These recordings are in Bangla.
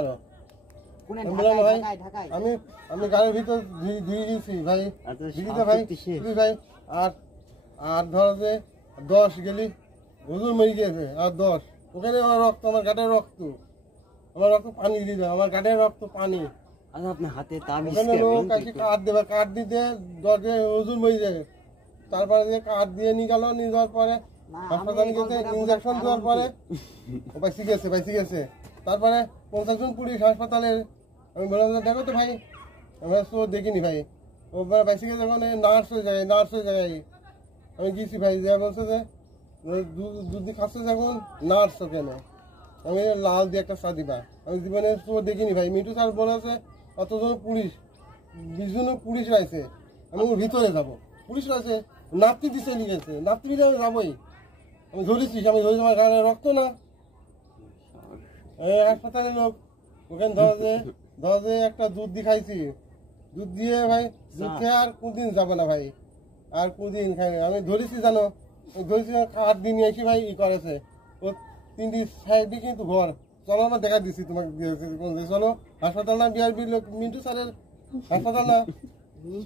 আরো আমি আমি গাড়ির ভিতর ধুয়ে গেছি ভাই, ভাই ভাই আর ধরো যে 10 গেলি হুজুর মরে গিয়েছে, আর 10 ওখানে আমার রক্ত, আমার গাটের রক্ত, আমার রক্ত পানি দিতে, আমার গাটের রক্ত পানি। আপনার হাতে তাবিজ ওখানে লোক আসি কাঠ দেবে, কাঠ দিতে দরজে হুজুর মরে যায়। তারপরে যে কাঠ দিয়ে নিয়ে গেল, নিয়ে যাওয়ার পরে হাসপাতালে গেছে, ইঞ্জেকশন দেওয়ার পরে বাইসি গেছে। তারপরে 50 জন পুলিশ হাসপাতালে। আমি বললাম দেখো তো ভাই, আমরা তো দেখিনি ভাই। ও বাইসি গেছে, যখন নার্স হয়ে যায়। আমি গেছি ভাই, যা বলছে যে দুধ খাচ্ছে যখন নার্স কেন, আমি লাল দিয়ে একটা চা দিবা। আমি জীবনে তো দেখিনি ভাই। মিঠু স্যার বলেছে অতজন পুলিশ, 20 জন পুলিশ রয়েছে, আমি ওর ভিতরে যাবো। পুলিশ রয়েছে, নাপতি দিতে নিয়ে গেছে, নাপতি দিলে আমি যাবোই। আমি ধরেছি, আমার গায়ে রক্ত না। হাসপাতালের লোক ওখানে ধরে একটা দুধ দিয়ে খাইছি, দুধ দিয়ে ভাই দুধ খেয়ে আর কোনদিন যাবো না ভাই, আর কোনদিন খাই। আমি ধরেছি জানো, ধরেছি কাঠ দিয়ে নিয়ে এসে ভাই করেছে। ও 3টি সাইডে কিন্তু ঘর। চলো আমার দেখা দিচ্ছি তোমাকে, চলো হাসপাতাল না বিআরবি লোক, মিন্টু স্যারের হাসপাতাল না।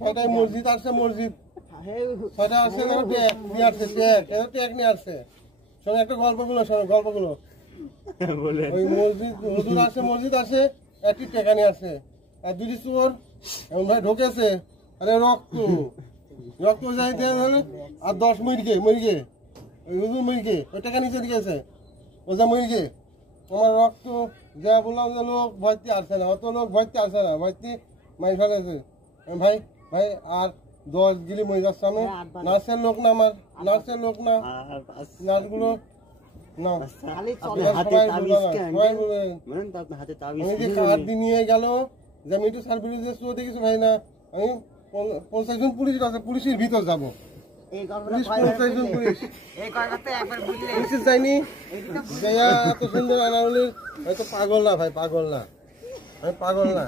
6টায় মসজিদ আসছে, মসজিদ 6টা আসছে, নিয়ে আসছে ট্যাগ নিয়ে আসছে। শোনো একটা গল্পগুলো ওই মসজিদ আসে একটি টেকা নিয়ে আসে, আর 2টি চোর এমন ভাই ঢোকেছে। আরে রক্ত যাইতে আর 10 মরিগে ওই হুজুর মরিগে ওই টাকা নিচে দিয়েছে, ও যা মরিগে। আমার রক্ত যা বললাম যে লোক ভর্তি আসছে না, অত লোক ভর্তি আসছে না, ভর্তি মাই ফেলেছে ভাই। আর 10 গিলি মরে যাচ্ছে। আমি নার্সের লোক না, আমার নার্সের লোক না, নার্সগুলো নিয়ে গেল যে মিঠু স্যার বিরুদ্ধে দেখেছো ভাই না। আমি 50 জন পুলিশ আছে, পুলিশের ভিতর যাবো। যাইনি এত সুন্দর আনাউলের হয়তো পাগল না ভাই, পাগল না, আমি পাগল না।